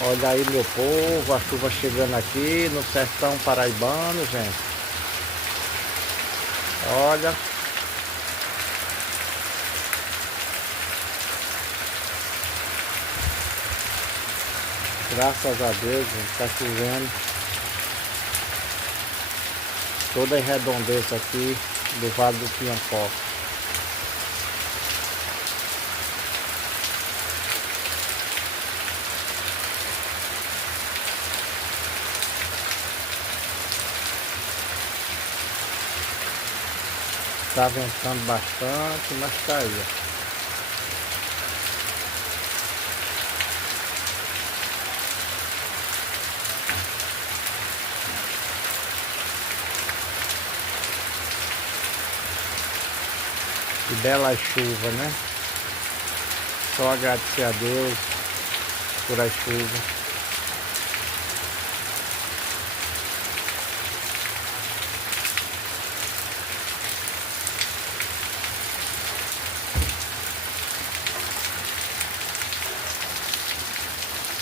Olha aí, meu povo, a chuva chegando aqui no sertão paraibano, gente. Olha, graças a Deus, gente, tá chovendo. Toda a redondeza aqui do Vale do Piancó. Tá ventando bastante, mas tá aí, ó. Que bela chuva, né? Só agradecer a Deus por a chuva.